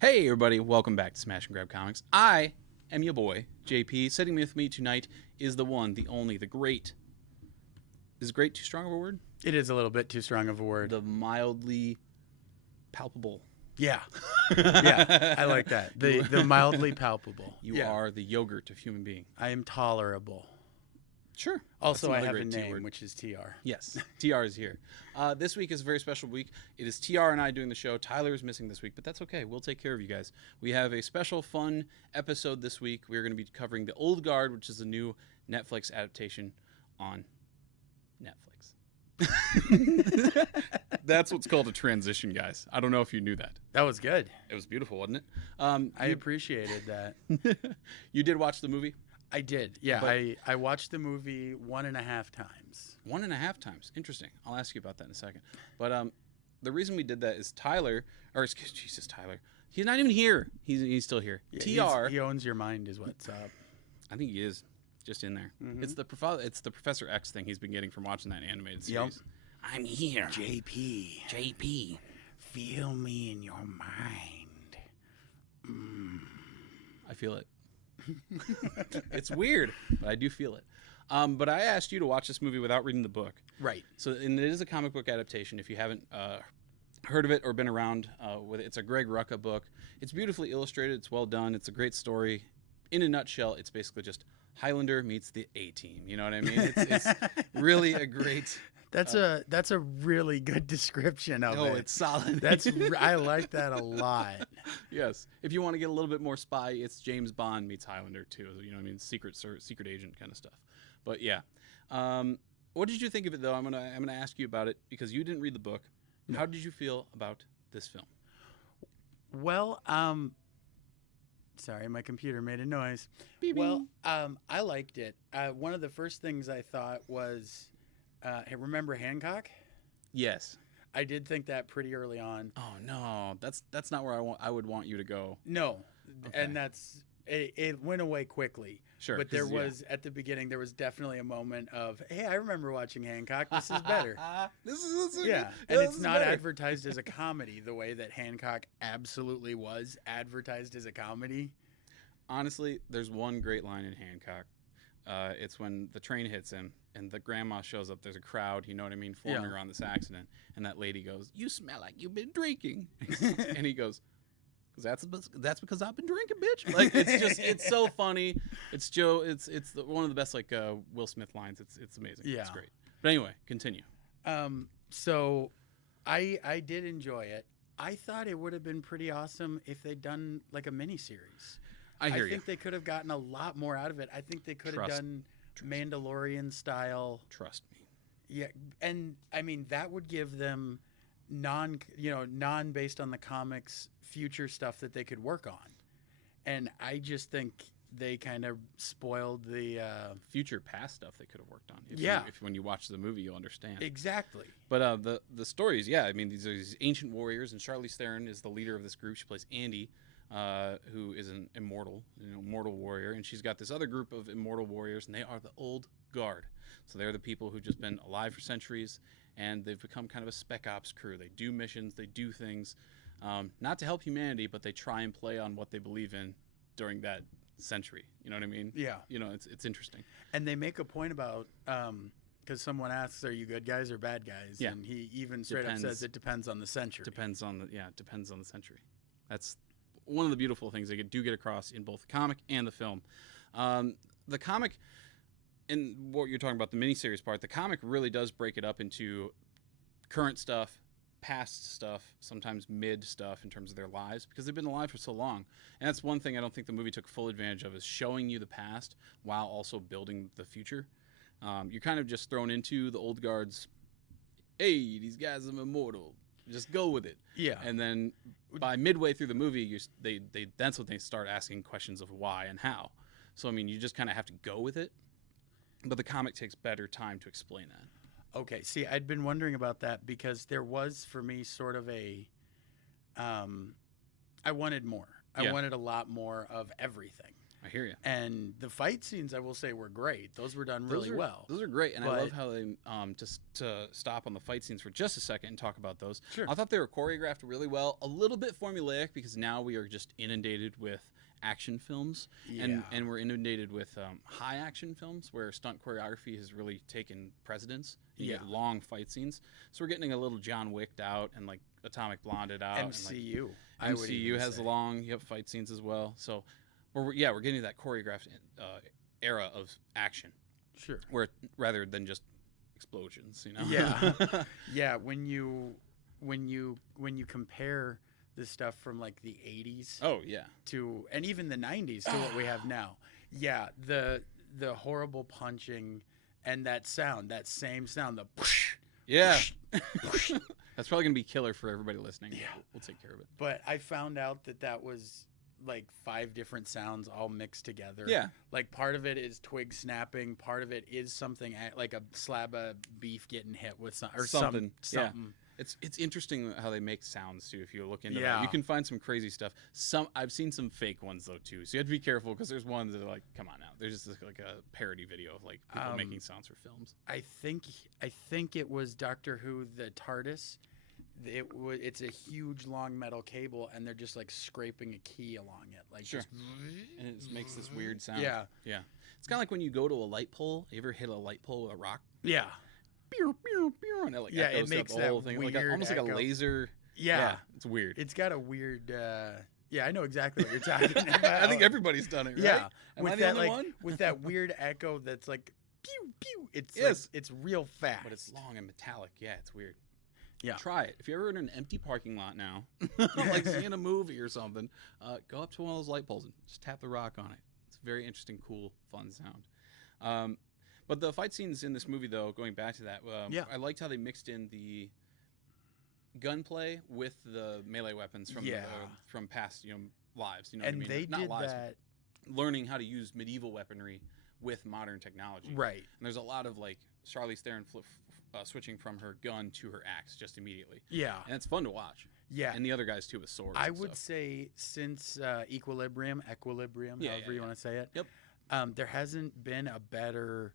Hey everybody, welcome back to Smash and Grab Comics. I am your boy, JP. Sitting with me tonight is the one, the only, the great. Is great too strong of a word? It is a little bit too strong of a word. The mildly palpable. Yeah. Yeah, I like that. The mildly palpable. You are the yogurt of human being. I am tolerable. Sure. Also, I That's have another a great name, T-word. which is TR. Yes, TR is here. This week is a very special week. It is TR and I doing the show. Tyler is missing this week, but that's okay. We'll take care of you guys. We have a special, fun episode this week. We're going to be covering The Old Guard, which is a new Netflix adaptation on Netflix. That's what's called a transition, guys. I don't know if you knew that. That was good. It was beautiful, wasn't it? I appreciated that. You did watch the movie? I did. Yeah, But- I watched the movie 1.5 times. 1.5 times. Interesting. I'll ask you about that in a second. But the reason we did that is Tyler. He's not even here. He's still here. Yeah, TR. he owns your mind is what's up. I think he is just in there. Mhm. It's the Professor X thing he's been getting from watching that animated Yep. series. I'm here. JP, JP. feel me in your mind. I feel it. It's weird, but I do feel it. But I asked you to watch this movie without reading the book. Right. So, and it is a comic book adaptation. If you haven't heard of it or been around with it, it's a Greg Rucka book. It's beautifully illustrated. It's well done. It's a great story. In a nutshell, it's basically just Highlander meets the A-Team. You know what I mean? It's really a great. That's a really good description of it. It's solid. I like that a lot. Yes. If you want to get a little bit more spy, it's James Bond meets Highlander too. You know what I mean? Secret agent kind of stuff. But yeah. What did you think of it though? I'm gonna ask you about it because you didn't read the book. No. How did you feel about this film? Well, sorry, my computer made a noise. Beep, Well, I liked it. One of the first things I thought was, hey, remember Hancock? Yes. I did think that pretty early on. Oh no, that's not where I would want you to go. No, Okay. and it went away quickly. Sure. But there 'cause, yeah. was at the beginning there was definitely a moment of, hey, I remember watching Hancock. This is better. this is Yeah, and it's not advertised as a comedy the way that Hancock absolutely was advertised as a comedy. Honestly, there's one great line in Hancock. It's when the train hits him and the grandma shows up. There's a crowd, you know what I mean, forming Yeah. around this accident. And that lady goes, "You smell like you've been drinking." And he goes, "That's because I've been drinking, bitch." Like it's so funny. It's one of the best like Will Smith lines. It's amazing. It's Yeah. great. But anyway, continue. So I did enjoy it. I thought it would have been pretty awesome if they'd done like a mini series. I hear I you. think they could have gotten a lot more out of it. I think they could have Trust- done Mandalorian style. Trust me. Yeah, and I mean that would give them non based on the comics future stuff that they could work on. And I just think they kind of spoiled the Future past stuff they could have worked on. Yeah. If when you watch the movie, you'll understand. exactly. But the stories, yeah, I mean, these are these ancient warriors, and Charlize Theron is the leader of this group. She plays Andy, who is an immortal, mortal warrior, and she's got this other group of immortal warriors, and they are the Old Guard. So they're the people who've just been alive for centuries, and they've become kind of a spec ops crew. They do missions, they do things, not to help humanity, but they try and play on what they believe in during that century. You know what I mean? Yeah. It's interesting. And they make a point about because someone asks, "Are you good guys or bad guys?" Yeah. And he even straight Depends. up says, "It depends on the century." Depends on the century. That's one of the beautiful things they do get across in both the comic and the film. The comic, and what you're talking about, the miniseries part, the comic really does break it up into current stuff, past stuff, sometimes mid stuff in terms of their lives, because they've been alive for so long. And that's one thing I don't think the movie took full advantage of, is showing you the past while also building the future. You're kind of just thrown into the Old Guard's, hey, these guys are immortal. Just go with it. Yeah. And then by midway through the movie, that's when they start asking questions of why and how. So I mean, you just kind of have to go with it. But the comic takes better time to explain that. Okay. See, I'd been wondering about that because there was for me sort of I wanted more. I Yeah. wanted a lot more of everything. I hear you. And the fight scenes, I will say, were great. Those were done really well. Those are great, and I But- love how they just to stop on the fight scenes for just a second and talk about those. Sure. I thought they were choreographed really well. A little bit formulaic because now we are just inundated with action films, and we're inundated with high action films where stunt choreography has really taken precedence. You get long fight scenes, so we're getting a little John Wicked out and like Atomic Blonded out. MCU. And, like, MCU has long fight scenes as well. So we're getting that choreographed era of action, Sure. where rather than just explosions, you know. Yeah. Yeah. When you compare the stuff from like the 80s Oh yeah. to, and even the 90s to what we have now. Yeah, the horrible punching and that same sound, the whoosh, Yeah. whoosh. That's probably gonna be killer for everybody listening. Yeah. We'll take care of it. But I found out that was like 5 different sounds all mixed together. Yeah. Like part of it is twig snapping, part of it is something like a slab of beef getting hit with something. Yeah. It's interesting how they make sounds too. If you look into that, Yeah. you can find some crazy stuff. I've seen some fake ones though too, so you have to be careful because there's ones that are like, come on now. There's just like a parody video of like people making sounds for films. I think it was Doctor Who, the TARDIS. It's a huge long metal cable, and they're just like scraping a key along it, like Sure. just, And it just makes this weird sound. Yeah, Yeah. It's kind of like when you go to a light pole. You ever hit a light pole with a rock? yeah, Pew, pew, pew, and it like Yeah, it echoes throughout makes the that whole thing, like weird almost like a echo. laser. yeah. It's weird. It's got a weird. Yeah, I know exactly what you're talking about. I think everybody's done it, right? Yeah, Am I with the that only like one? with that weird echo that's like pew pew. It's Yes. it's real fast. But it's long and metallic. Yeah, it's weird. Yeah. Try it. If you're ever in an empty parking lot now, like seeing a movie or something, go up to one of those light poles and just tap the rock on it. It's a very interesting, cool, fun sound. But the fight scenes in this movie, though, going back to that, Yeah. I liked how they mixed in the gunplay with the melee weapons from from past lives. You know and what I mean? they Not did lives, that learning how to use medieval weaponry with modern technology. right. And there's a lot of like Charlize Theron switching from her gun to her axe just immediately, Yeah, and it's fun to watch. yeah. And the other guys too with swords. I and would stuff. say since Equilibrium, Yeah, however you want to say it. Yep. There hasn't been a better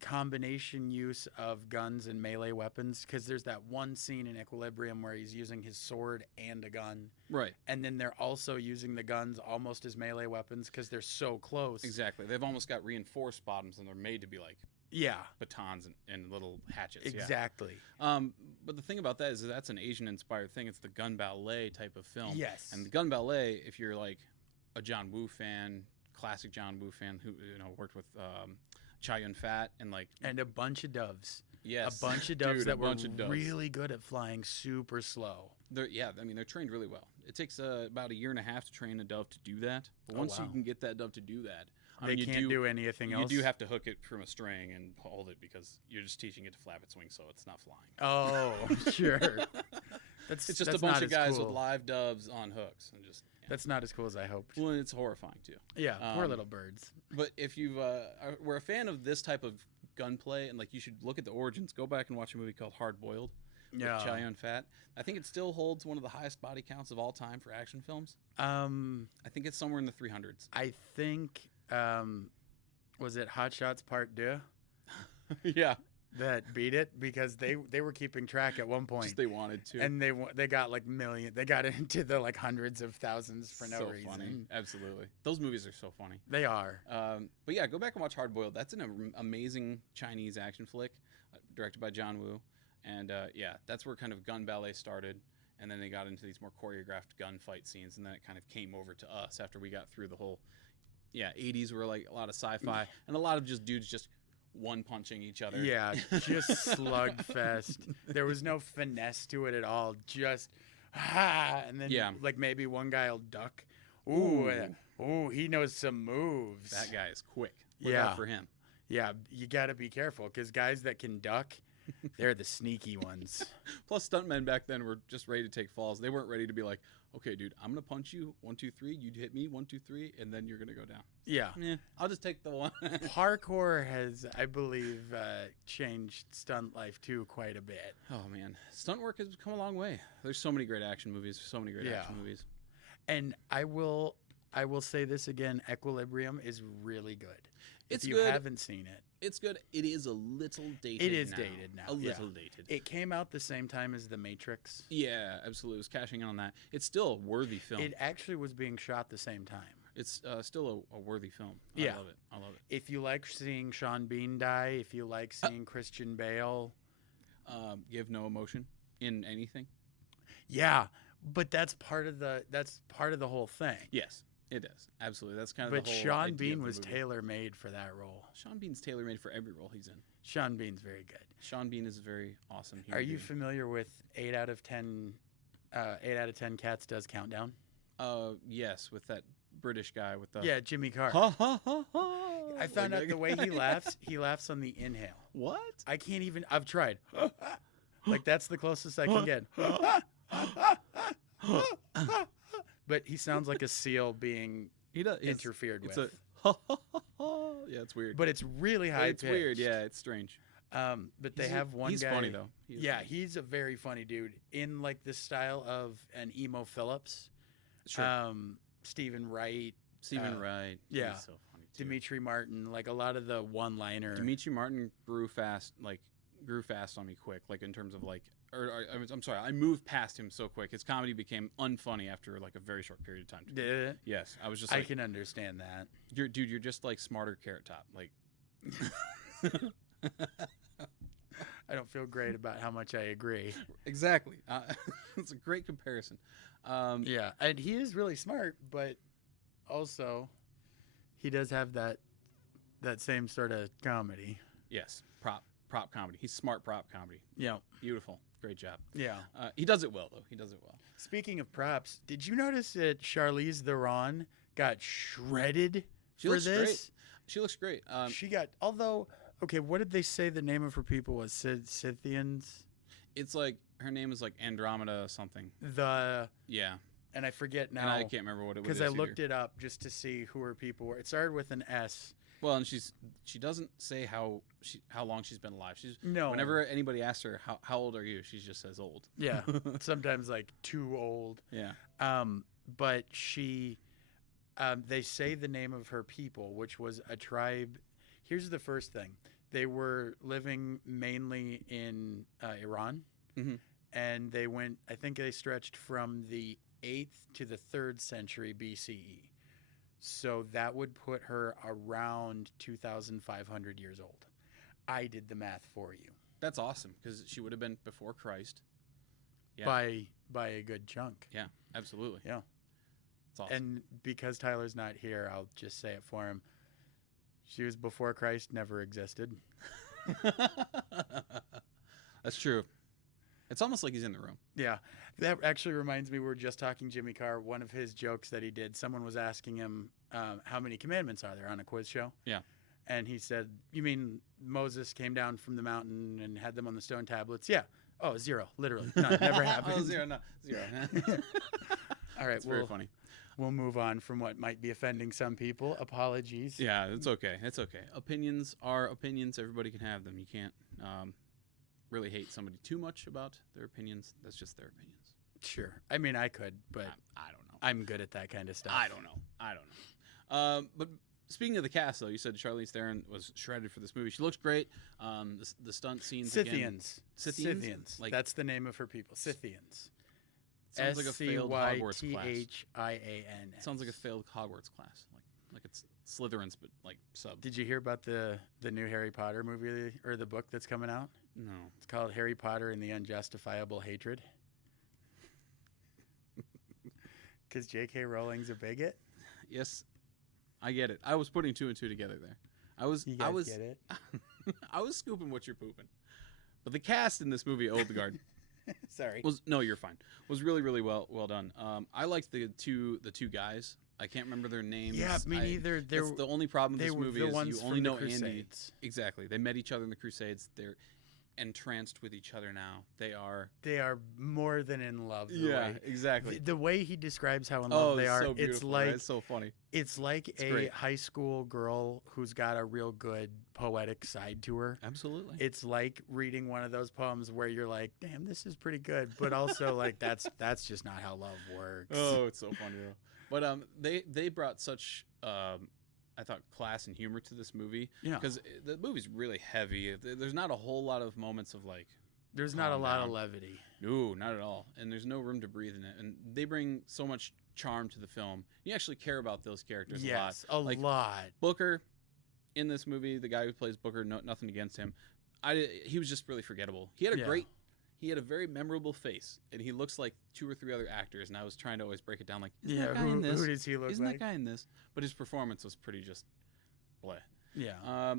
combination use of guns and melee weapons, because there's that one scene in Equilibrium where he's using his sword and a gun, Right. and then they're also using the guns almost as melee weapons because they're so close. Exactly. They've almost got reinforced bottoms, and they're made to be like Yeah, batons and little hatchets. Yeah. exactly. But the thing about that is that's an Asian-inspired thing. It's the gun ballet type of film. Yes. And the gun ballet, if you're like a John Woo fan, classic John Woo fan who worked with Chow Yun-fat and like And a bunch of doves. yes, A bunch of doves dude, that a were bunch of doves. really good at flying super slow. They're trained really well. It takes about a year and a half to train a dove to do that. But once you wow. can get that dove to do that, They you can't do anything else. You do have to hook it from a string and hold it because you're just teaching it to flap its wings, so it's not flying. Oh, sure. That's It's just that's a bunch not of as guys cool. with live doves on hooks and just. Yeah. That's not as cool as I hoped. Well, it's horrifying too. Yeah, poor Um, little birds. But if you were a fan of this type of gunplay and like you should look at the origins, go back and watch a movie called Hard Boiled with Yeah. Chow Yun-fat. I think it still holds one of the highest body counts of all time for action films. I think it's somewhere in the 300s. I think was it Hot Shots Part 2 Yeah, that beat it, because they were keeping track at one point. just they wanted to. And they got like they got into the like hundreds of thousands for no so reason. funny. Absolutely, those movies are so funny. They are. But yeah, go back and watch Hard Boiled. That's an amazing Chinese action flick directed by John Woo. And yeah, that's where kind of gun ballet started. And then they got into these more choreographed gunfight scenes. And then it kind of came over to us after we got through the whole, 80s were like a lot of sci-fi and a lot of just dudes just one punching each other. Yeah, just slugfest. There was no finesse to it at all. Just and then like maybe one guy will duck. Ooh, he knows some moves. That guy is quick. Look Yeah. out for him. Yeah, you got to be careful, because guys that can duck, they're the sneaky ones. Plus, stuntmen back then were just ready to take falls. They weren't ready to be like, okay, dude, I'm going to punch you. 1, 2, 3. You hit me. 1, 2, 3. And then you're going to go down. Yeah. Yeah, I'll just take the one. Parkour has, I believe, changed stunt life too quite a bit. Oh, man. Stunt work has come a long way. There's so many great action movies. So many great action movies. And I will I will say this again: Equilibrium is really good. It's if you good. haven't seen it, It's good. It is a little dated. it is now. dated now. A yeah. little dated. It came out the same time as The Matrix. Yeah, absolutely. It was cashing in on that. It's still a worthy film. It actually was being shot the same time. It's still a worthy film. Yeah. I love it. I love it. If you like seeing Sean Bean die, if you like seeing Christian Bale, You have no emotion in anything. yeah, but that's part of the whole thing. Yes, it is. Absolutely. That's kind of But the whole Sean idea Bean of the was movie. tailor made for that role. Sean Bean's tailor made for every role he's in. Sean Bean's very good. Sean Bean is a very awesome human Are you being. familiar with 8 out of 10 cats does countdown? Yes, with that British guy with the Yeah, Jimmy Carr. ha ha ha ha. I found Like out that the way guy. he laughs on the inhale. What? I can't even. I've tried. Like that's the closest I can get. But he sounds like a seal being He does. interfered It's with. a yeah, it's weird. But it's really high. It's weird. Yeah, it's strange. But they have one He's guy. funny though. He is Yeah, funny. he's a very funny dude in like the style of an emo Phillips. Sure. Stephen Wright, Stephen Wright. yeah. He's so funny too. Dimitri Martin, like a lot of the one-liner. Dimitri Martin grew fast on me quick, like in terms of like, I'm sorry, I moved past him so quick. His comedy became unfunny after like a very short period of time. to me. Did it? Yes, I was just I like, can understand that. you're just like smarter Carrot Top, like. I don't feel great about how much I agree. Exactly. It's a great comparison. Yeah, and he is really smart, but also he does have that same sort of comedy. Yes, prop comedy. He's smart prop comedy. Yeah, Beautiful. Great job. yeah. He does it well though. He does it well. Speaking of props, did you notice that Charlize Theron got shredded She for looks this? great. She looks great. She got, although, okay, what did they say the name of her people was? Scythians? It's like her name is like Andromeda something. Yeah. And I forget And I now can't remember what it was. because I looked it up just to see who her people were. It started with an S. Well, and she doesn't say how long she's been alive. No. Whenever anybody asks her how old are you, she just says old. Yeah, sometimes like too old. Yeah. But she, they say the name of her people, which was a tribe. Here's the first thing: they were living mainly in Iran, Mhm. and they went. I think they stretched from the 8th to the 3rd century BCE. So that would put her around 2,500 years old. I did the math for you That's awesome because she would have been before Christ. Yeah. by a good chunk. Yeah, absolutely. Yeah. It's awesome. And because Tyler's not here, I'll just say it for him. She was before Christ, never existed. That's true. It's almost like he's in the room. Yeah. That actually reminds me, we were just talking Jimmy Carr. One of his jokes that he did, someone was asking him, how many commandments are there on a quiz show? Yeah. And he said, you mean Moses came down from the mountain and had them on the stone tablets? Yeah. Oh, 0. Literally. None. Never happened. Oh, 0. No, 0. All right. It's very funny. We'll move on from what might be offending some people. Apologies. Yeah, it's okay. It's okay. Opinions are opinions. Everybody can have them. You can't really hate somebody too much about their opinions. That's just their opinions. Sure. I mean, I could, but I don't know. I'm good at that kind of stuff. I don't know. But speaking of the cast, though, you said Charlize Theron was shredded for this movie. She looks great. The stunt scenes again. Scythians. Scythians? Like- That's the name of her people. Scythians. Sounds like a failed Hogwarts class. SCYTHIAN. Sounds like a failed Hogwarts class. Like it's Slytherins, but like sub. Did you hear about the new Harry Potter movie or the book that's coming out? No. It's called Harry Potter and the Unjustifiable Hatred. Because J.K. Rowling's a bigot. Yes, I get it. I was putting 2 and 2 together there. I was Get it? I was scooping what you're pooping. But the cast in this movie, Odegaard, Sorry. you're fine. Was really really well done. I liked the two guys. I can't remember their names. Yeah, me neither. That's the only problem with They this were movie the is ones you from only the know Andy. Crusades. Exactly. They met each other in the Crusades. They're entranced with each other now. They are more than in love. exactly. The way he describes how in love they it's are, so it's beautiful. like It's so funny. it's like a great. high school girl who's got a real good poetic side to her. Absolutely. It's like reading one of those poems where you're like, "Damn, this is pretty good," but also like that's just not how love works. Oh, it's so funny though. But they brought such I thought class and humor to this movie Yeah. because the movie's really heavy. There's not a whole lot of moments of like, There's not a calm lot of down. levity. no, not at all, and there's no room to breathe in it. And they bring so much charm to the film. You actually care about those characters a lot. Yes, a Like, lot. Booker in this movie, the guy who plays Booker, nothing against him. He was just really forgettable. He had a he had a very memorable face, and he looks like 2 or 3 other actors. And I was trying to always break it down, like, isn't that guy in this? Who does he look Isn't like? that guy in this? But his performance was pretty just bleh. Yeah.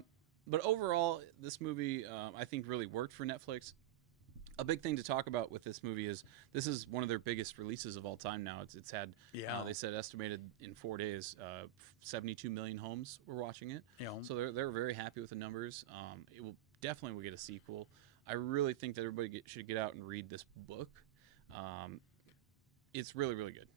But overall, this movie I think really worked for Netflix. A big thing to talk about with this movie is this is one of their biggest releases of all time now. It's had Yeah. they said estimated in 4 days 72 million homes were watching it. You know, So they're very happy with the numbers. It will definitely get a sequel. I really think that everybody should get out and read this book. It's really, really good.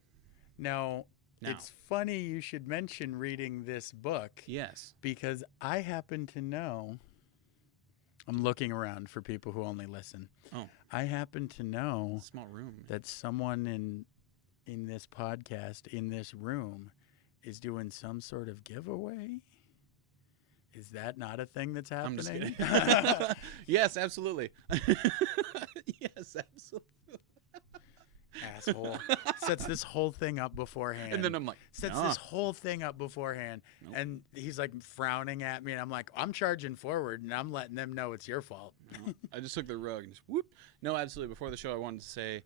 now, Now, it's funny you should mention reading this book yes. because I happen to know. I'm looking around for people who only listen. Oh. I happen to know Small room. that someone in this podcast, in this room, is doing some sort of giveaway. Is that not a thing that's I'm just happening? kidding. Yes, absolutely. Yes, absolutely. Asshole. Sets this whole thing up beforehand. And then I'm like, Sets nah. this whole thing up beforehand. Nope. And he's like frowning at me. And I'm like, I'm charging forward and I'm letting them know it's your fault. No, I just took the rug and just whoop. No, absolutely. Before the show, I wanted to say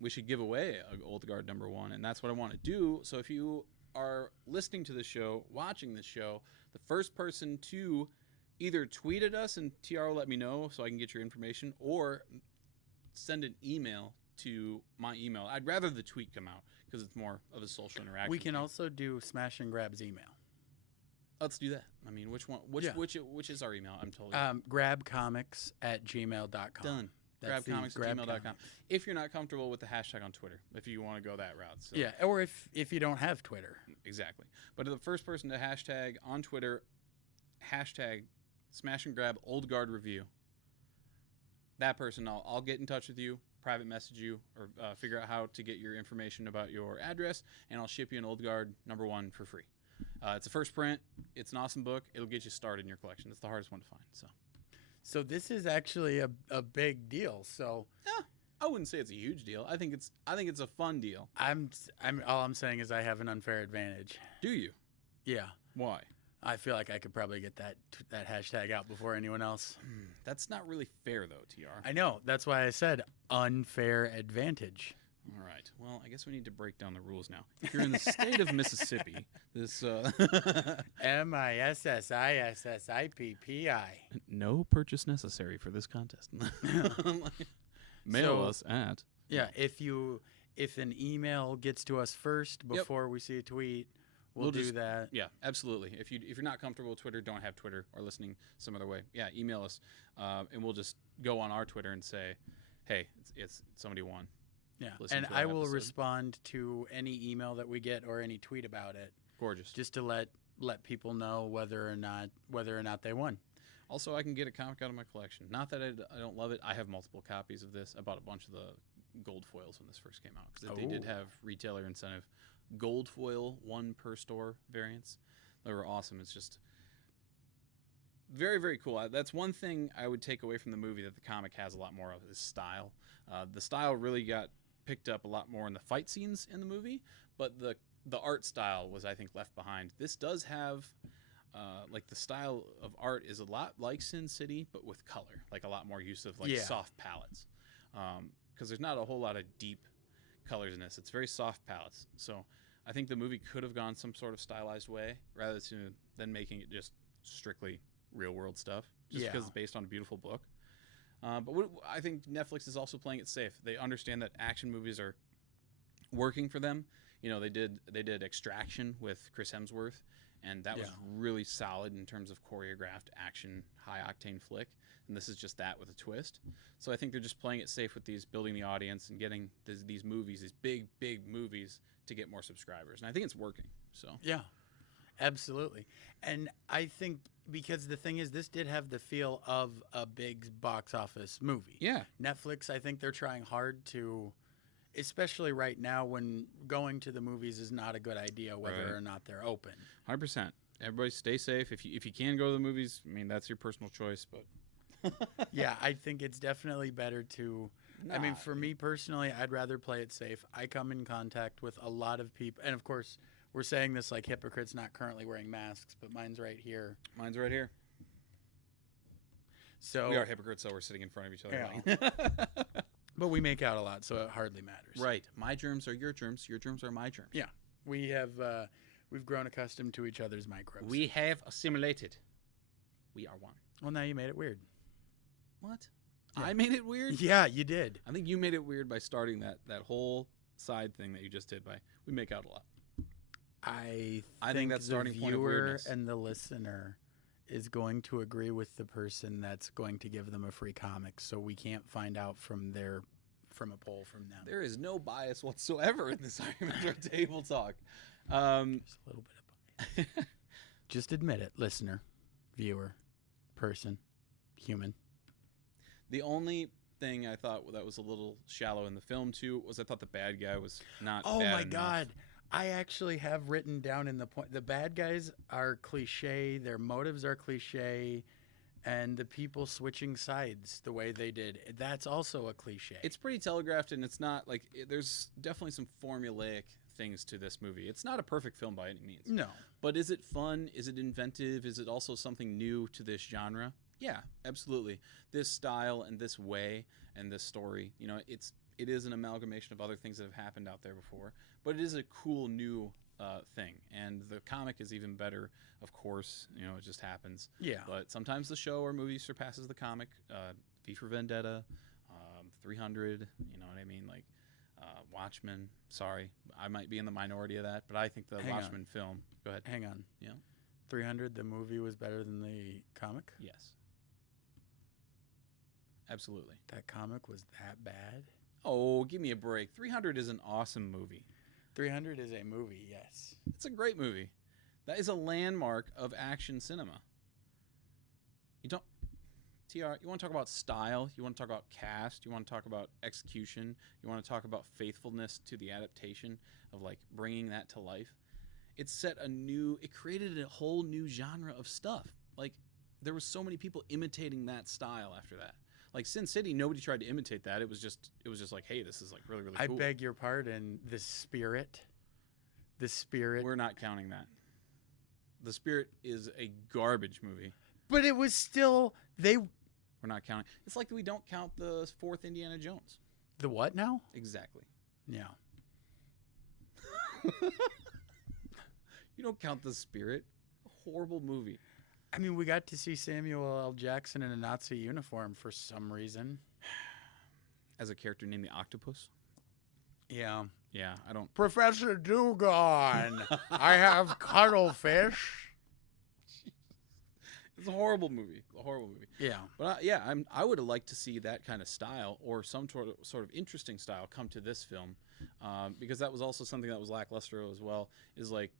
we should give away a Old Guard #1, and that's what I want to do. So if you are listening to the show, watching the show, the first person to either tweet at us and TR will let me know so I can get your information, or send an email to my email. I'd rather the tweet come out because it's more of a social interaction. We can thing. also do Smash and Grab's email. Let's do that. I mean, which one? Which Yeah. which is our email? I'm totally Grabcomics@gmail.com. done. That's the Grabcomics@gmail.com. Grabcomics. If you're not comfortable with the hashtag on Twitter, if you want to go that route. So. Yeah, or if you don't have Twitter. Exactly. But the first person to hashtag on Twitter, hashtag Smash and Grab Old Guard Review, that person, I'll get in touch with you, private message you, or figure out how to get your information about your address, and I'll ship you an Old Guard #1 for free. It's a first print. It's an awesome book. It'll get you started in your collection. It's the hardest one to find. So this is actually a big deal. So I wouldn't say it's a huge deal. I think it's a fun deal. I'm all I'm saying is I have an unfair advantage. Do you? Yeah. Why? I feel like I could probably get that hashtag out before anyone else. That's not really fair, though, TR. I know. That's why I said unfair advantage. All right. Well, I guess we need to break down the rules now. If you're in the state of Mississippi, this MISSISSIPPI. no purchase necessary for this contest. Mail So- us at Yeah, if an email gets to us first before we see a tweet, we'll do just- that. yeah, absolutely. If you're not comfortable with Twitter, don't have Twitter or listening some other way. Yeah, email us, and we'll just go on our Twitter and say, hey, it's somebody won. Yeah, Listen and to our I will episode. respond to any email that we get or any tweet about it, Gorgeous. just to let people know whether or not they won. Also, I can get a comic out of my collection. Not that I don't love it. I have multiple copies of this. I bought a bunch of the gold foils when this first came out because they did Oh. have retailer incentive gold foil 1 per store variants. They were awesome. It's just very, very cool. That's one thing I would take away from the movie that the comic has a lot more of is style. The style really got picked up a lot more in the fight scenes in the movie, but the art style was, I think, left behind. This does have like the style of art is a lot like Sin City, but with color, like a lot more use of like Yeah. soft palettes. Because there's not a whole lot of deep colors in this. It's very soft palettes. So I think the movie could have gone some sort of stylized way rather than making it just strictly real world stuff, just Yeah. because it's based on a beautiful book. But I think Netflix is also playing it safe. They understand that action movies are working for them. You know, they did Extraction with Chris Hemsworth, and that was Yeah. really solid in terms of choreographed action, high octane flick. And this is just that with a twist. So I think they're just playing it safe with these, building the audience and getting these movies, these big movies, to get more subscribers. And I think it's working. So Yeah, absolutely. And I think because the thing is, this did have the feel of a big box office movie. yeah, Netflix, I think they're trying hard to especially right now when going to the movies is not a good idea, whether Right. or not they're open. 100%. Everybody stay safe. If you can go to the movies, I mean, that's your personal choice, but Yeah, I think it's definitely better to. I mean, Nah. for me personally, I'd rather play it safe. I come in contact with a lot of people, and of course, we're saying this like hypocrites not currently wearing masks, but mine's right here. Mine's right here. So We are hypocrites, so we're sitting in front of each other. Yeah. lying. but we make out a lot, so it hardly matters. Right. My germs are your germs. Your germs are my germs. Yeah. We have we've grown accustomed to each other's microbes. We have assimilated. We are one. Well, now you made it weird. What? Yeah. I made it weird? Yeah, you did. I think you made it weird by starting that whole side thing that you just did by we make out a lot. I think think that's the starting point of viewer weirdness. and the listener is going to agree with the person that's going to give them a free comic, so we can't find out from a poll from them. There is no bias whatsoever in this argument or table talk. Just a little bit of bias. Just admit it, listener, viewer, person, human. The only thing I thought that was a little shallow in the film too was I thought the bad guy was not. Oh bad my enough. God. I actually have written down in the point the bad guys are cliche, their motives are cliche, and the people switching sides the way they did, that's also a cliche. It's pretty telegraphed, and it's not like there's definitely some formulaic things to this movie. It's not a perfect film by any means. no. But is it fun? Is it inventive? Is it also something new to this genre? Yeah, absolutely. This style and this way and this story, it is an amalgamation of other things that have happened out there before, but it is a cool new thing. And the comic is even better, of course. It just happens. Yeah. But sometimes the show or movie surpasses the comic. V for Vendetta, 300, you know what I mean? Like Watchmen. Sorry, I might be in the minority of that, but I think the Hang on. Watchmen film. Go ahead. Hang on. Yeah. 300 the movie was better than the comic? Yes. Absolutely. That comic was that bad? Oh, give me a break. 300 is an awesome movie. 300 is a movie, yes. It's a great movie. That is a landmark of action cinema. TR, you want to talk about style? You want to talk about cast? You want to talk about execution? You want to talk about faithfulness to the adaptation of like bringing that to life? It created a whole new genre of stuff. Like there was so many people imitating that style after that. Like Sin City, nobody tried to imitate that. It was just like, hey, this is like really, really cool. I beg your pardon, The Spirit. We're not counting that. The Spirit is a garbage movie. But it was still We're not counting. It's like we don't count the fourth Indiana Jones. the what now? Exactly. Yeah. You don't count The Spirit. A horrible movie. I mean, we got to see Samuel L. Jackson in a Nazi uniform for some reason. As a character named the Octopus. Yeah. Yeah, I don't. Professor Dugan, I have cuttlefish. It's a horrible movie. A horrible movie. Yeah. But I would have liked to see that kind of style or some sort of interesting style come to this film, because that was also something that was lackluster as well. Is like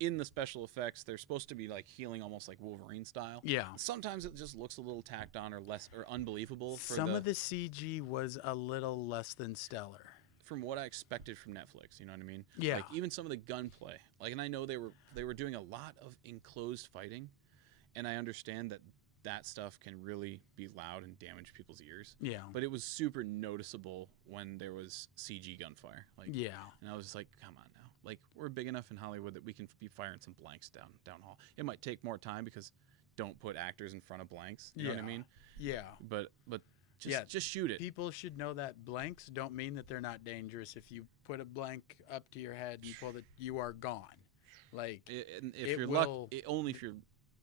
in the special effects, they're supposed to be like healing almost like Wolverine style. Yeah. Sometimes it just looks a little tacked on or less or unbelievable. Some of the CG was a little less than stellar. From what I expected from Netflix, you know what I mean? Yeah. Like even some of the gunplay, and I know they were doing a lot of enclosed fighting, and I understand that stuff can really be loud and damage people's ears. Yeah. But it was super noticeable when there was CG gunfire. Yeah. And I was just like, come on now. Like we're big enough in Hollywood that we can be firing some blanks down hall. It might take more time because don't put actors in front of blanks. You know what I mean? Yeah. But just shoot it. People should know that blanks don't mean that they're not dangerous. If you put a blank up to your head and pull it, you are gone. Like, And if it you're will- only if you're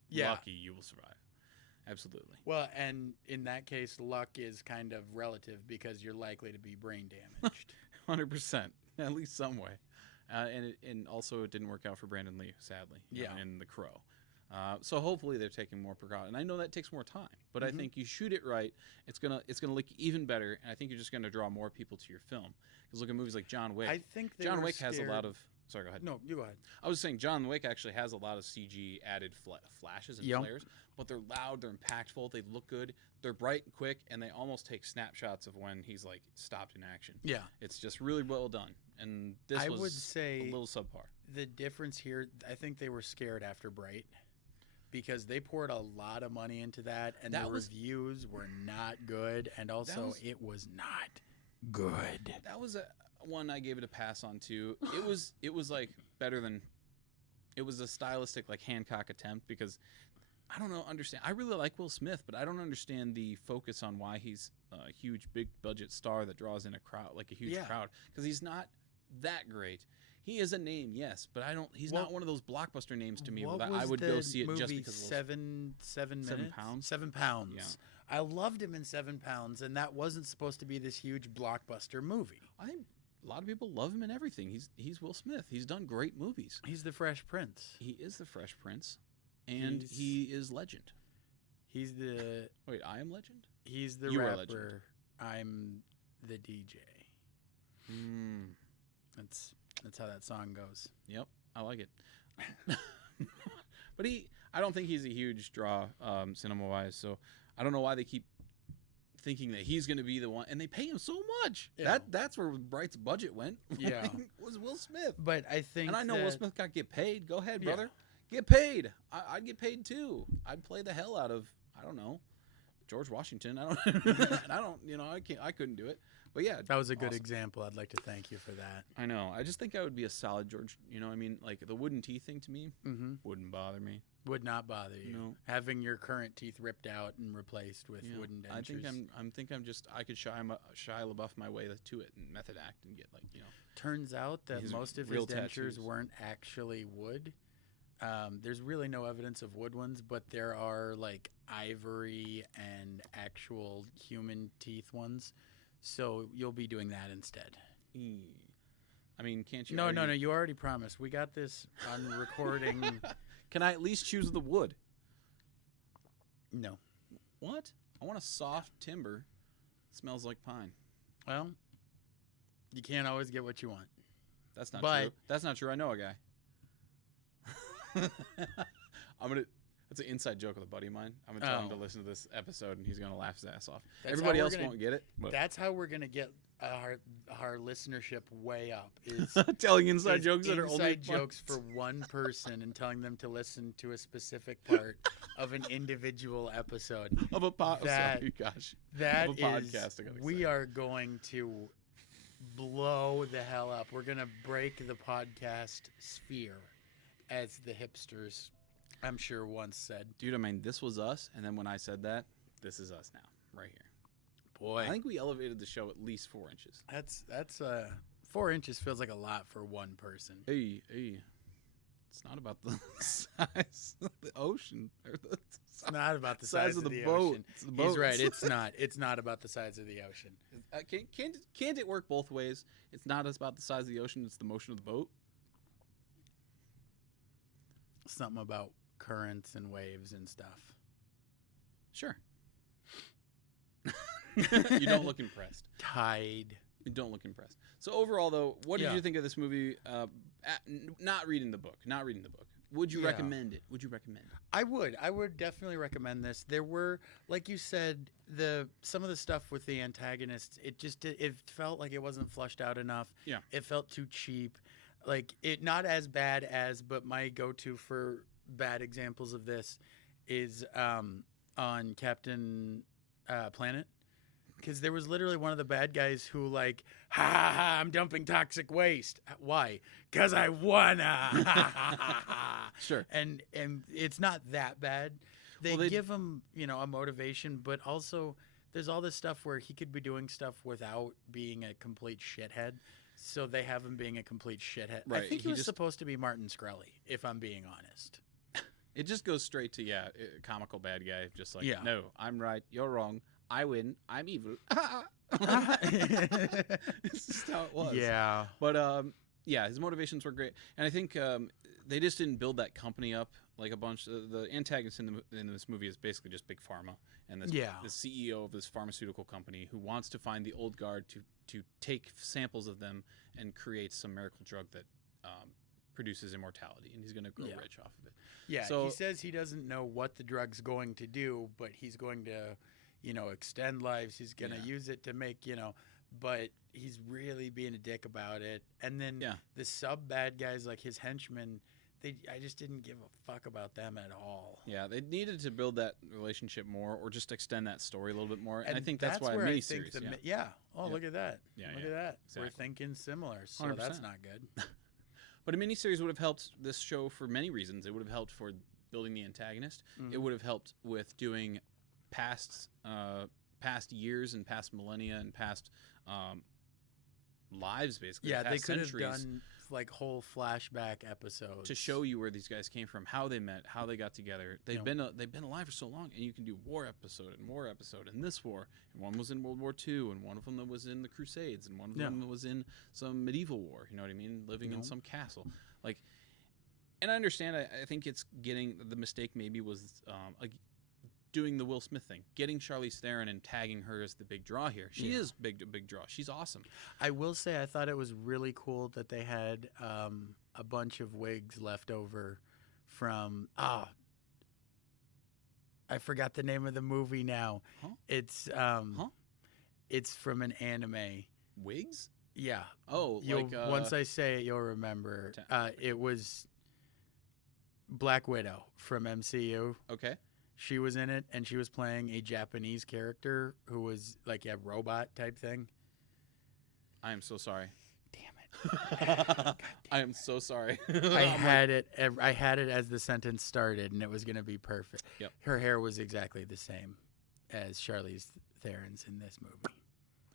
Yeah. lucky, you will survive. Absolutely. well, and in that case, luck is kind of relative because you're likely to be brain damaged. 100%, at least some way. And also it didn't work out for Brandon Lee, sadly. In The Crow. So hopefully they're taking more precaution. And I know that takes more time, but I think you shoot it right, it's gonna look even better, and I think you're just gonna draw more people to your film. Because look at movies like John Wick. I think they John were Wick has a lot scared- of Sorry, go ahead. No, you go ahead. I was saying John Wick actually has a lot of CG added flashes and Yep. flares, but they're loud, they're impactful, they look good, they're bright and quick, and they almost take snapshots of when he's like stopped in action. Yeah. It's just really well done, and this I was would say a little subpar. the difference here, I think they were scared after Bright because they poured a lot of money into that, and That the was- reviews were not good, and also was- it was not good. That was one I gave it a pass on too. It was like better than. It was a stylistic like Hancock attempt because I don't know understand. I really like Will Smith, but I don't understand the focus on why he's a huge big budget star that draws in a crowd like a huge Yeah. crowd because he's not that great. He is a name, yes, but I don't. He's What- not one of those blockbuster names to me What that was I would the go see it just movie because. Of those. 7 minutes? Pounds? 7 Pounds. Yeah. I loved him in 7 Pounds, and that wasn't supposed to be this huge blockbuster movie. I think a lot of people love him in everything. He's Will Smith. He's done great movies. He's the Fresh Prince. He is the Fresh Prince, and He's- he is Legend. He's the Wait, I am Legend. he's the You are rapper. Legend. I'm the DJ. Mm, That's how that song goes. yep, I like it. But I don't think he's a huge draw cinema wise. So I don't know why they keep thinking that he's going to be the one, and they pay him so much. Yeah. That's where Bright's budget went. Yeah. was Will Smith. But I think And I know Will that- Smith got to get paid. Go ahead, Yeah. brother. Get paid. I'd get paid too. I'd play the hell out of, I don't know, George Washington. I don't, I couldn't do it. But yeah, that was a good awesome. example. I'd like to thank you for that. I know. I just think I would be a solid George. You know, what I mean, like the wooden teeth thing to me Mm-hmm. wouldn't bother me. Would not bother you. No. Having your current teeth ripped out and replaced with Yeah. wooden I dentures. think I could Shia LaBeouf my way to it and method act and get Turns out that His most of his real dentures tattoos. weren't actually wood. There's really no evidence of wood ones, but there are like ivory and actual human teeth ones. So you'll be doing that instead. I mean, can't you? No. argue- You already promised. We got this on recording. Can I at least choose the wood? No. What? I want a soft timber. Smells like pine. Well, you can't always get what you want. That's not But- true. That's not true. I know a guy. That's an inside joke with a buddy of mine. I'm gonna tell him to Oh. listen to this episode, and he's gonna laugh his ass off. That's Everybody how we're else gonna- won't get it. But That's how we're gonna get our listenership way up. Is telling inside is jokes that are only inside jokes for one person and telling them to listen to a specific part of an individual episode. of a that- Sorry, gosh. That Of a is, podcast, I got we excited. are going to blow the hell up. We're gonna break the podcast sphere, as the hipsters, I'm sure, once said. Dude, I mean, this was us, and then when I said that, this is us now, right here. Boy, I think we elevated the show at least 4 inches. that's 4 inches feels like a lot for one person. Hey, it's not about the size of the ocean or the It's not about the size of the boat. ocean. It's the He's boats. right. It's not. It's not about the size of the ocean. Can't it work both ways? It's not about the size of the ocean; it's the motion of the boat. Something about currents and waves and stuff. Sure. You don't look impressed. Tide. You don't look impressed. So overall, though, what did Yeah. you think of this movie? Not reading the book. Not reading the book. Would you Yeah. recommend it? Would you recommend it? I would definitely recommend this. There were, like you said, some of the stuff with the antagonists. It felt like it wasn't flushed out enough. Yeah. It felt too cheap. Like it not as bad as, but my go-to for bad examples of this is on Captain Planet. Because there was literally one of the bad guys who like, ha ha ha, I'm dumping toxic waste. Why? Because I wanna. Sure. And it's not that bad. They Well, give him, a motivation, but also there's all this stuff where he could be doing stuff without being a complete shithead. So they have him being a complete shithead. I Right, think he he was just- supposed to be Martin Scully, if I'm being honest. It just goes straight to comical bad guy. Just like, Yeah. no, I'm right, you're wrong. I win. I'm evil. It's just how it was. Yeah. But yeah, his motivations were great, and I think they just didn't build that company up like a bunch. The antagonist in this movie is basically just Big Pharma, and this Yeah. the CEO of this pharmaceutical company who wants to find the old guard to take samples of them and create some miracle drug that produces immortality, and he's going to grow Yeah. rich off of it. Yeah, So- he says he doesn't know what the drug's going to do, but he's going to, extend lives. He's going to Yeah. use it to make, but he's really being a dick about it. And then Yeah. the sub bad guys, like his henchmen, I just didn't give a fuck about them at all. Yeah, they needed to build that relationship more, or just extend that story a little bit more. And I think that's why a where I miniseries. think Yeah. yeah. Oh, Yep. look at that. Yeah, Look yeah, at that. We're exactly. thinking similar. So 100%. that's not good. But a miniseries would have helped this show for many reasons. It would have helped for building the antagonist. It Mhm. would have helped with doing past years and past millennia and past lives, basically. Yeah, they past could have centuries, done like whole flashback episodes to show you where these guys came from, how they met, how they got together. They've Yeah. been alive for so long, and you can do war episode and this war, and one was in World War II, and one of them that was in the Crusades, and one of Yeah. them was in some medieval war. You know what I mean? Living in No. some castle, like. And I understand. I think it's getting the mistake. Maybe was doing the Will Smith thing, getting Charlize Theron and tagging her as the big draw here. She Yeah. is big draw. She's awesome. I will say I thought it was really cool that they had a bunch of wigs left over from I forgot the name of the movie now. Huh? It's it's from an anime. Wigs? Yeah. Oh, You'll, like once I say it, you'll remember. It was Black Widow from MCU. okay. She was in it, and she was playing a Japanese character who was like a robot type thing. I am so sorry. Damn it. I am so sorry. I had it. I had it as the sentence started, and it was going to be perfect. Yep. Her hair was exactly the same as Charlize Theron's in this movie.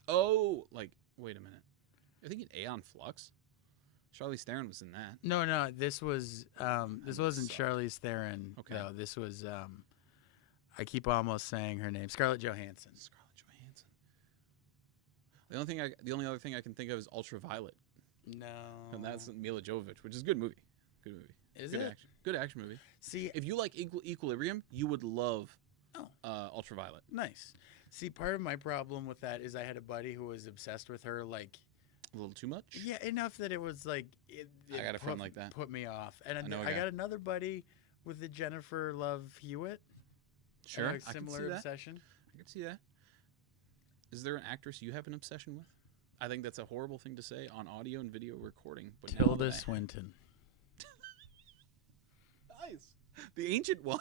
Oh, like wait a minute. You're thinking Aeon Flux? Charlize Theron was in that. No, this was this wasn't suck. Charlize Theron. Okay. No, this was I keep almost saying her name, Scarlett Johansson. Scarlett Johansson. The only other thing I can think of is Ultraviolet, No, and that's Mila Jovovich, which is a good movie. Good movie. is Good it? action. Good action movie. See, If you like Equilibrium, you would love Oh. Ultraviolet. nice. See, part of my problem with that is I had a buddy who was obsessed with her, like A little too much. yeah, enough that it was like I got a friend like that. put me off. And I know a I guy. got another buddy with the Jennifer Love Hewitt. Sure. A I can similar see that. obsession. I can see that. Is there an actress you have an obsession with? I think that's a horrible thing to say on audio and video recording. But now Tilda that I- Swinton. Nice. The ancient one.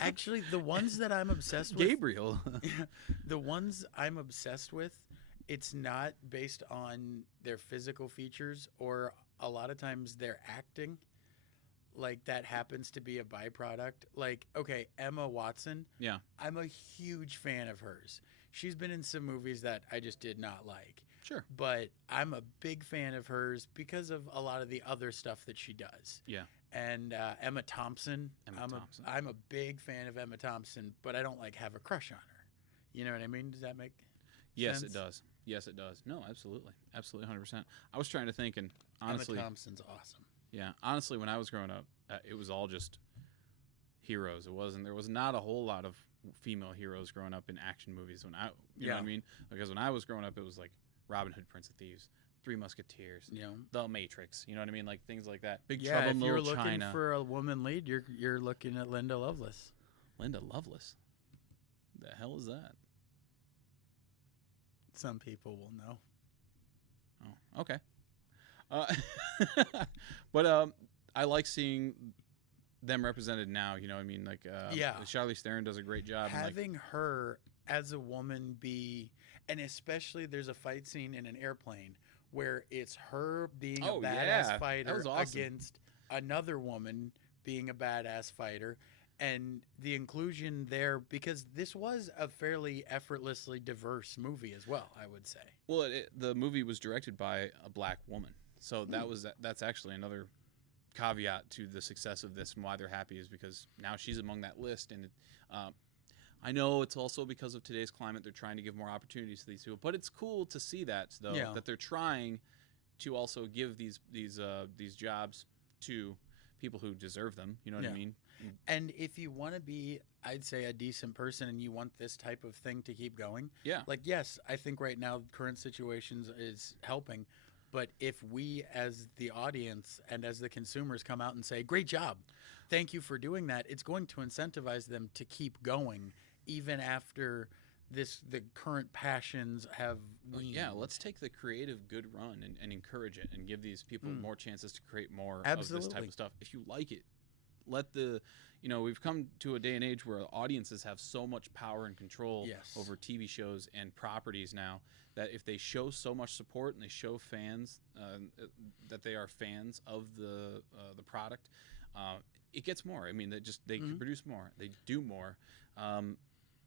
Actually, the ones that I'm obsessed with, Gabriel. the ones I'm obsessed with, it's not based on their physical features or a lot of times their acting. Like that happens to be a byproduct. Like, okay, Emma Watson. Yeah. I'm a huge fan of hers. She's been in some movies that I just did not like. Sure. But I'm a big fan of hers because of a lot of the other stuff that she does. Yeah. And Emma Thompson. Emma Thompson. I'm a big fan of Emma Thompson, but I don't like have a crush on her. You know what I mean? Does that make Yes, sense? it does. Yes, it does. No, absolutely. Absolutely 100%. I was trying to think, and honestly, Emma Thompson's awesome. yeah, honestly, when I was growing up, it was all just heroes. There was not a whole lot of female heroes growing up in action movies. You know what I Yeah. mean? Because when I was growing up, it was like Robin Hood, Prince of Thieves, Three Musketeers, You know? The Matrix. You know what I mean? Like things like that. Big Yeah, Trouble if in you're Little looking China. for a woman lead, you're looking at Linda Lovelace. Linda Lovelace. The hell is that? Some people will know. Oh, okay. But I like seeing them represented now. You know what I mean? Like, Yeah. Charlize Theron does a great job. and, like, Having her as a woman be, and especially there's a fight scene in an airplane where it's her being Oh, a yeah. badass That fighter was awesome. against another woman being a badass fighter. And the inclusion there, because this was a fairly effortlessly diverse movie as well, I would say. well, the movie was directed by a black woman, so that's actually another caveat to the success of this and why they're happy is because now she's among that list. And I know it's also because of today's climate; they're trying to give more opportunities to these people. But it's cool to see that though Yeah. that they're trying to also give these jobs to people who deserve them. You know what I Yeah. mean? And if you want to be, I'd say, a decent person and you want this type of thing to keep going, Yeah. like, yes, I think right now current situations is helping, But if we, as the audience and as the consumers, come out and say, "Great job, thank you for doing that," it's going to incentivize them to keep going, even after the current passions have weaned. Yeah, let's take the creative good run and encourage it and give these people more chances to create more Absolutely. of this type of stuff. If you like it, let the we've come to a day and age where audiences have so much power and control Yes. over TV shows and properties now that if they show so much support and they show fans that they are fans of the product, it gets more. I mean, they can produce more, they do more,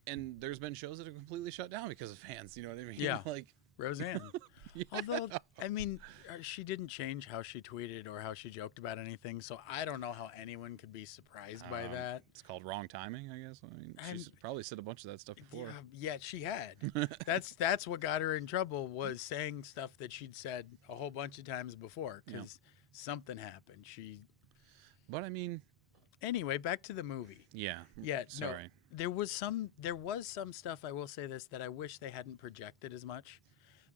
and there's been shows that are completely shut down because of fans. You know what I mean? Yeah. Like Roseanne. yeah. Although, I mean, she didn't change how she tweeted or how she joked about anything, so I don't know how anyone could be surprised by that. It's called wrong timing, I guess. I mean, she's probably said a bunch of that stuff before. Yeah, she had. That's what got her in trouble, was saying stuff that she'd said a whole bunch of times before because something happened. But I mean, anyway, back to the movie. yeah. Yeah, Sorry. no, there was some stuff, I will say this, that I wish they hadn't projected as much.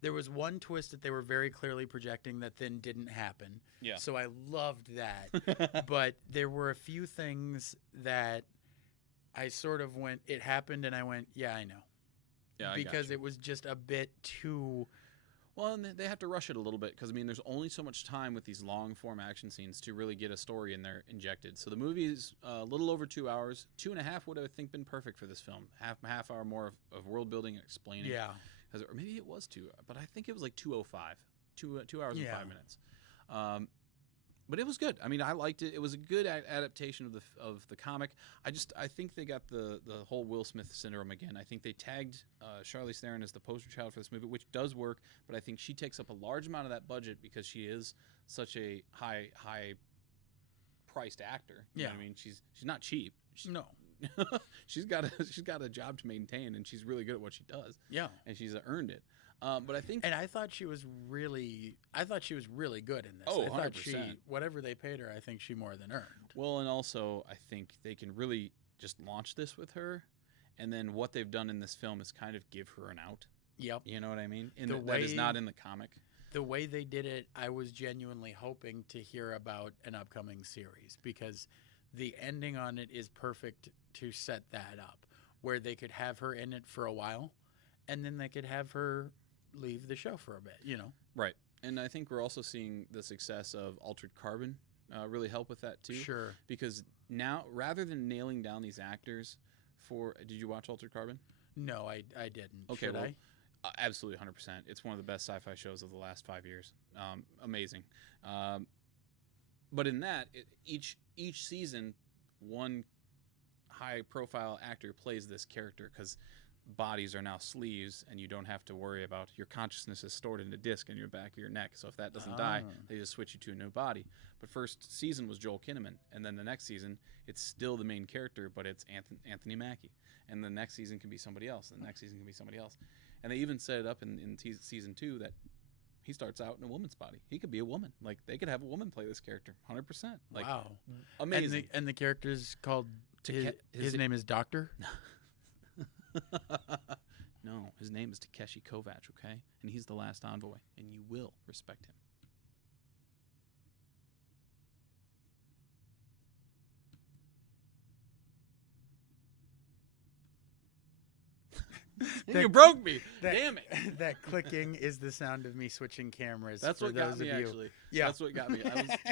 There was one twist that they were very clearly projecting that then didn't happen. Yeah. So I loved that. But there were a few things that I sort of went, it happened, and I went, yeah, I know. Yeah, I because gotcha. it was just a bit too. Well, and they have to rush it a little bit because, I mean, there's only so much time with these long-form action scenes to really get a story in there injected. So the movie is a little over 2 hours. 2.5 would have, I think, been perfect for this film. Half hour more of world building and explaining. Yeah. Or maybe it was 2, but I think it was like 2:05, 2 hours and 5 minutes. But it was good. I mean, I liked it. It was a good adaptation of the comic. I think they got the whole Will Smith syndrome again. I think they tagged Charlize Theron as the poster child for this movie, which does work. But I think she takes up a large amount of that budget because she is such a high priced actor. You know what I mean, she's not cheap. No. she's got a job to maintain, and she's really good at what she does. Yeah. And she's earned it. But I think, and I thought she was really good in this. Oh, I thought 100%. Whatever they paid her, I think she more than earned. Well, and also I think they can really just launch this with her, and then what they've done in this film is kind of give her an out. Yep. You know what I mean? That is not in the comic. The way they did it, I was genuinely hoping to hear about an upcoming series, because the ending on it is perfect to set that up, where they could have her in it for a while, and then they could have her leave the show for a bit, you know? Right. And I think we're also seeing the success of Altered Carbon really help with that too. Sure. Because now, rather than nailing down these actors did you watch Altered Carbon? No, I didn't. Okay, Should well, I? Absolutely, 100%. It's one of the best sci-fi shows of the last 5 years. Amazing. But in that, each season, one high-profile actor plays this character because bodies are now sleeves, and you don't have to worry about your consciousness is stored in a disc in your back of your neck. So if that doesn't die, they just switch you to a new body. But first season was Joel Kinnaman, and then the next season it's still the main character, but it's Anthony Mackie. And the next season can be somebody else, and the next season can be somebody else. And they even set it up in season 2 that he starts out in a woman's body. He could be a woman. Like, they could have a woman play this character, 100%. Like, wow. amazing. And the character's called, his name is Doctor? No, his name is Takeshi Kovacs, okay? And he's the last envoy, and you will respect him. You broke me. Damn it. That clicking is the sound of me switching cameras. That's for what those got me, of you. actually. Yeah. That's what got me.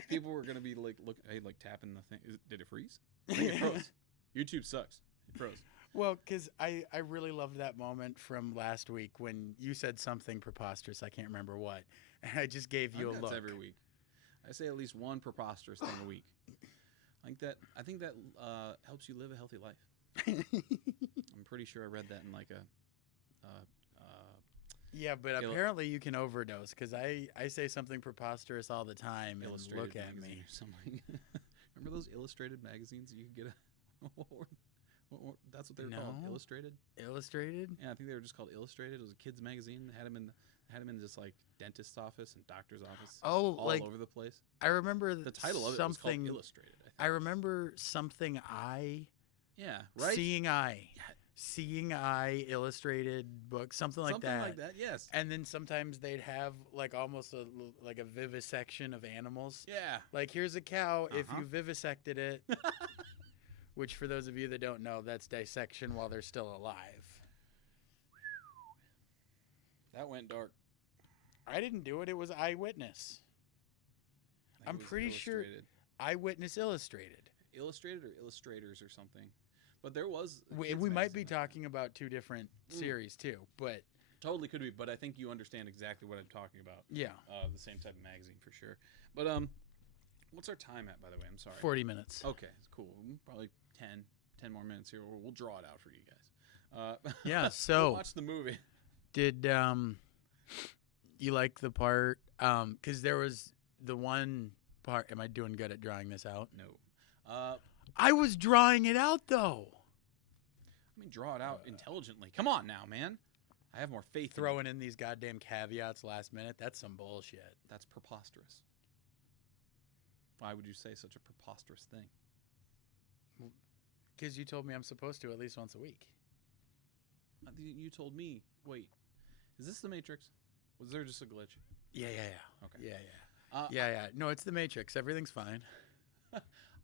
People were going to be like, look, hey, like tapping the thing. Did it freeze? I think it froze. YouTube sucks. It froze. Well, because I really loved that moment from last week when you said something preposterous. I can't remember what. And I just gave you a look. That's every week. I say at least one preposterous thing a week. I think that helps you live a healthy life. I'm pretty sure I read that in like a yeah, but apparently you can overdose, because I say something preposterous all the time and look at me. Or something. Remember those illustrated magazines that you could get? That's what they were called. Illustrated. Illustrated. Yeah, I think they were just called Illustrated. It was a kids magazine. They had them in just like dentist's office and doctor's office. Oh, all like, over the place. I remember The title of it was called Illustrated. I remember something Yeah, right. Seeing Eye. Seeing Eye illustrated book, something like Something like that. Yes. And then sometimes they'd have like almost like a vivisection of animals. Yeah. Like, here's a cow. If Uh-huh. you vivisected it, which for those of you that don't know, that's dissection while they're still alive. That went dark. I didn't do it. It was Eyewitness. That I'm was pretty sure- illustrated. Eyewitness Illustrated. Illustrated or illustrators or something. But there was a We kids might be magazine. talking about two different series too, but Totally could be, but I think you understand exactly what I'm talking about. yeah, The same type of magazine for sure. But what's our time at, by the way? I'm sorry. 40 minutes. Okay, cool. Probably 10 more minutes here. We'll draw it out for you guys. Yeah, we'll so watch the movie. did you like the part cuz there was the one part, am I doing good at drawing this out? No. I was drawing it out though. I mean, draw it out intelligently. Come on now, man. I have more faith. in you. Throwing in these goddamn caveats last minute, that's some bullshit. That's preposterous. Why would you say such a preposterous thing? Cuz you told me I'm supposed to at least once a week. You told me. Wait, is this the Matrix? Was there just a glitch? Yeah. Okay. Yeah. Yeah. No, it's the Matrix. Everything's fine.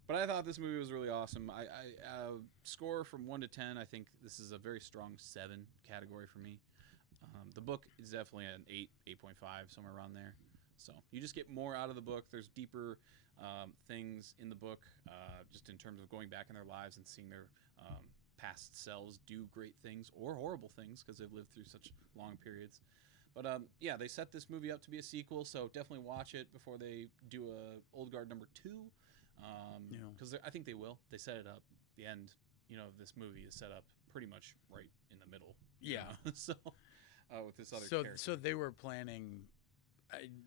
But I thought this movie was really awesome. I score from 1 to 10. I think this is a very strong 7 category for me. The book is definitely an 8, 8.5, somewhere around there. So you just get more out of the book. There's deeper things in the book, just in terms of going back in their lives and seeing their past selves do great things or horrible things because they've lived through such long periods. But yeah, they set this movie up to be a sequel, so definitely watch it before they do a Old Guard number 2. Because I think they will. They set it up. The end, of this movie is set up pretty much right in the middle. Yeah. So with this other So character. so they were planning.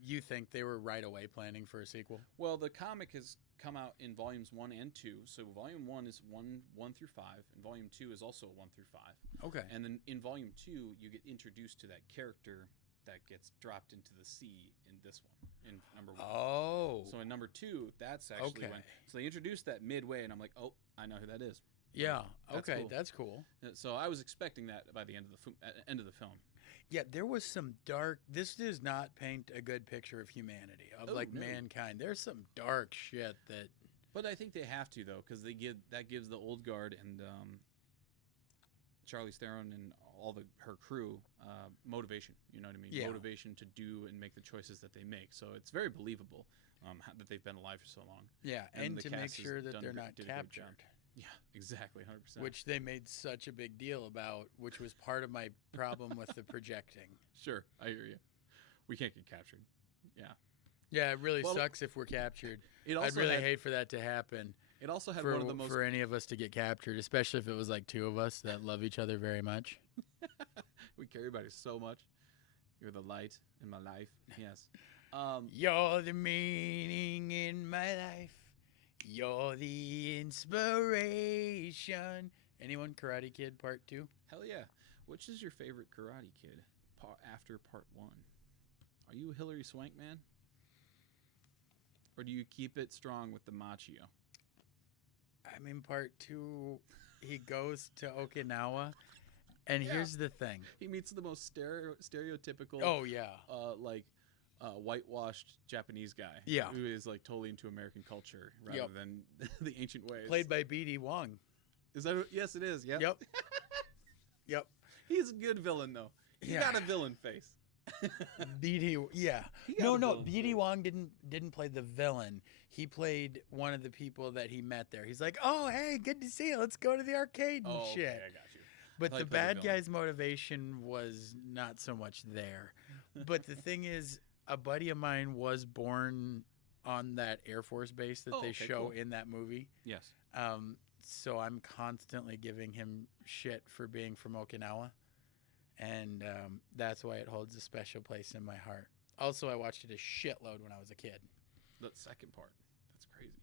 You think they were right away planning for a sequel? Well, the comic has come out in volumes 1 and 2. So volume 1 is 1 through 5, and volume 2 is also 1 through 5. Okay. And then in volume 2, you get introduced to that character that gets dropped into the sea in this one, in number 1. Oh. So in number 2, that's actually Okay. when. So they introduced that midway, and I'm like, oh, I know who that is. Yeah. That's Okay. cool. That's cool. So I was expecting that by the end of end of the film. Yeah, there was some dark. This does not paint a good picture of humanity, of Oh, like no. mankind. There's some dark shit that. But I think they have to though, because that gives the Old Guard and Charlize Theron and all her crew motivation. You know what I mean? Yeah. Motivation to do and make the choices that they make. So it's very believable that they've been alive for so long. Yeah, And and the to make cast has sure that done they're a not did a great job. captured, Yeah, exactly, 100%. which they made such a big deal about, which was part of my problem with the projecting. Sure, I hear you. We can't get captured. Yeah. Yeah, it really Well, sucks if we're captured. It I'd also really had, hate for that to happen. It also had For, one of the most. for any of us to get captured, especially if it was like two of us that love each other very much. We care about it so much. You're the light in my life. Yes. You're the meaning in my life. You're the inspiration. Anyone? Karate Kid Part 2? Hell yeah. Which is your favorite Karate Kid after part 1? Are you a Hilary Swank man? Or do you keep it strong with the Machio? I'm in Part 2. He goes to Okinawa. And Yeah. here's the thing. He meets the most stereotypical, Oh, yeah. whitewashed Japanese guy. Yeah. Who is like totally into American culture rather Yep. than the ancient ways. Played by B.D. Wong. Is that? Yes, it is. Yep. Yep. Yep. He's a good villain though. He Yeah. got a villain face. B.D. Yeah. He got No, a no. villain B.D. face. Wong didn't play the villain. He played one of the people that he met there. He's like, "Oh, hey, good to see you. Let's go to the arcade and Oh, shit." okay, I got you. But thought the he played the bad villain. guy's motivation was not so much there. But the thing is, a buddy of mine was born on that Air Force base that Oh, they okay, show cool. in that movie. Yes. So I'm constantly giving him shit for being from Okinawa. And that's why it holds a special place in my heart. Also, I watched it a shitload when I was a kid. The second part. That's crazy.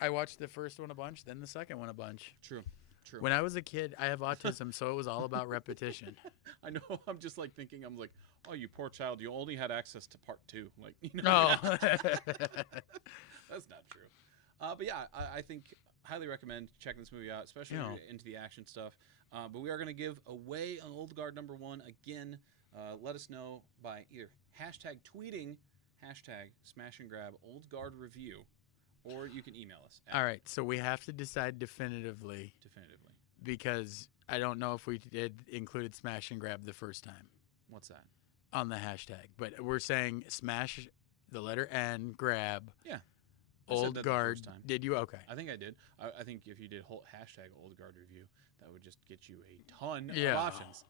I watched the first one a bunch, then the second one a bunch. True. True. When I was a kid, I have autism, so it was all about repetition. I know. I'm just like thinking. I'm like, oh, you poor child. You only had access to part 2. Like, No. That's not true. But yeah, I think highly recommend checking this movie out, especially if Yeah. you're into the action stuff. But we are going to give away an Old Guard #1 again. Let us know by either hashtag tweeting hashtag smash and grab Old Guard review, or you can email us. All right, so we have to decide definitively because I don't know if we included smash and grab the first time. What's that? On the hashtag, but we're saying smash the letter N, grab. Yeah. Old Guard. Did you? Okay. I think I did. I think if you did whole hashtag Old Guard review, that would just get you a ton of options.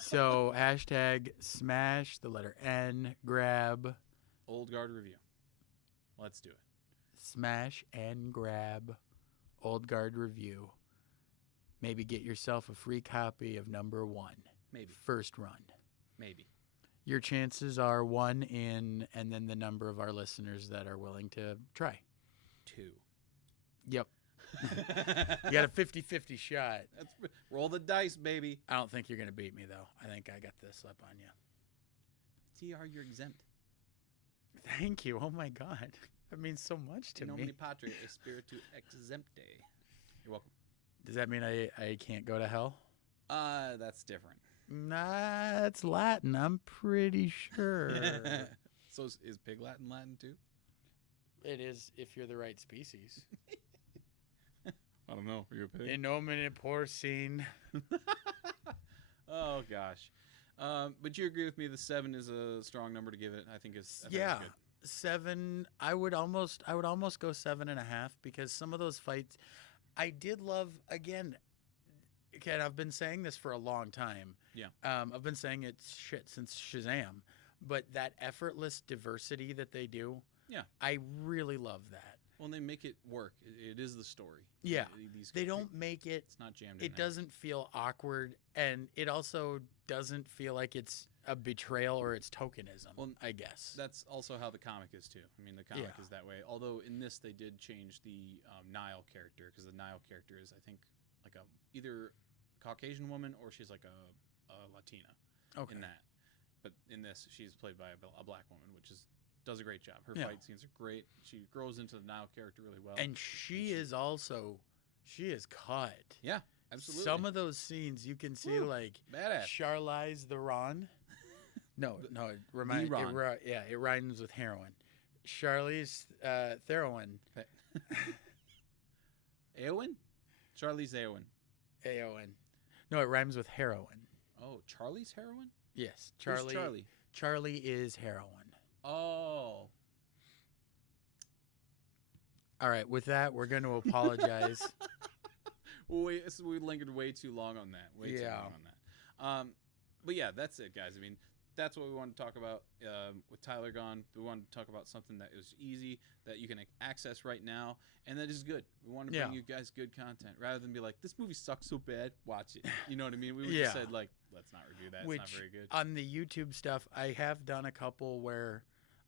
So hashtag smash the letter N, grab Old Guard review. Let's do it. Smash and grab Old Guard review. Maybe get yourself a free copy of #1. Maybe. First run. Maybe. Your chances are 1 in, and then the number of our listeners that are willing to try. 2. Yep. You got a 50-50 shot. Roll the dice, baby. I don't think you're going to beat me, though. I think I got the slip on you. TR, you're exempt. Thank you. Oh, my God. That means so much to me. Nomine patria e spiritu exempte. You're welcome. Does that mean I can't go to hell? That's different. Nah, it's Latin. I'm pretty sure. So is Pig Latin too? It is if you're the right species. I don't know. Are you a pig? In nomine porcine. Oh gosh. But you agree with me? The 7 is a strong number to give it. I think it's good. 7. I would almost go 7.5 because some of those fights, I did love. Again, I've been saying this for a long time. Yeah. I've been saying it's shit since Shazam, but that effortless diversity that they do. Yeah. I really love that. Well, they make it work. It is the story. Yeah. They don't make it. It's not jammed in. It doesn't feel awkward, and it also doesn't feel like it's a betrayal or it's tokenism. Well, I guess that's also how the comic is too. I mean, the comic is that way. Although in this they did change the Nile character because the Nile character is, I think, like either Caucasian woman or she's like a Latina in that. But in this, she's played by a black woman, which does a great job. Her fight scenes are great. She grows into the Nile character really well. And she is cut. Yeah, absolutely. Some of those scenes you can see like badass. Charlize Theron. No, it rhymes with heroin. Charlize Theron. Eowyn? Charlize Eowyn. Eowyn. No, it rhymes with heroin. Oh, Charlie's heroin? Yes, Charlie. Who's Charlie? Charlie is heroin. Oh. All right, with that, we're going to apologize. we lingered way too long on that. Way too long on that. But yeah, that's it, guys. I mean, that's what we wanted to talk about with Tyler gone. We wanted to talk about something that is easy, that you can access right now, and that is good. We want to bring you guys good content rather than be like, this movie sucks so bad, watch it. You know what I mean? We would just said, like, let's not review that. It's not very good. On the YouTube stuff, I have done a couple where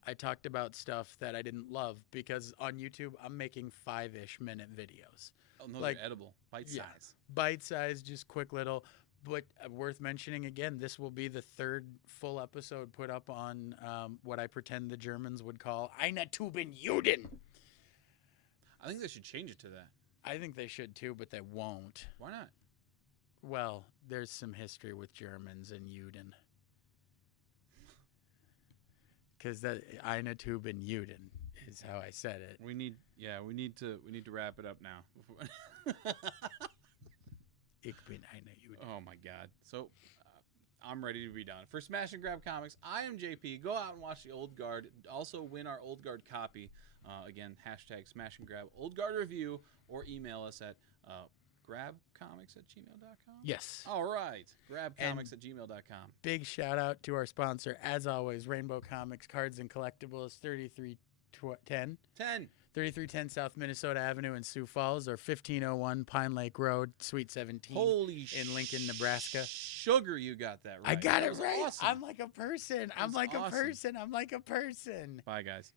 I talked about stuff that I didn't love because on YouTube, I'm making 5-ish minute videos. Oh, no, they're edible. Bite size. Bite size, just quick little. But worth mentioning again, this will be the 3rd full episode put up on what I pretend the Germans would call Eine Tuben Juden. I think they should change it to that. I think they should too, but they won't. Why not? Well, there's some history with Germans and Juden. Because that Eine Tuben Juden is how I said it. We need to wrap it up now. Ich bin eine Jude. Oh my God! So I'm ready to be done. For Smash and Grab Comics, I am JP. Go out and watch the Old Guard. Also win our Old Guard copy. Again, hashtag Smash and Grab Old Guard review, or email us at grabcomics@gmail.com. Yes. All right. Grabcomics@gmail.com. Big shout out to our sponsor, as always, Rainbow Comics Cards and Collectibles, 3310 South Minnesota Avenue in Sioux Falls, or 1501 Pine Lake Road, Suite 17 in Lincoln, Nebraska. Sugar, you got that right. I got it right. Awesome. I'm like a person. I'm like a person. Bye, guys.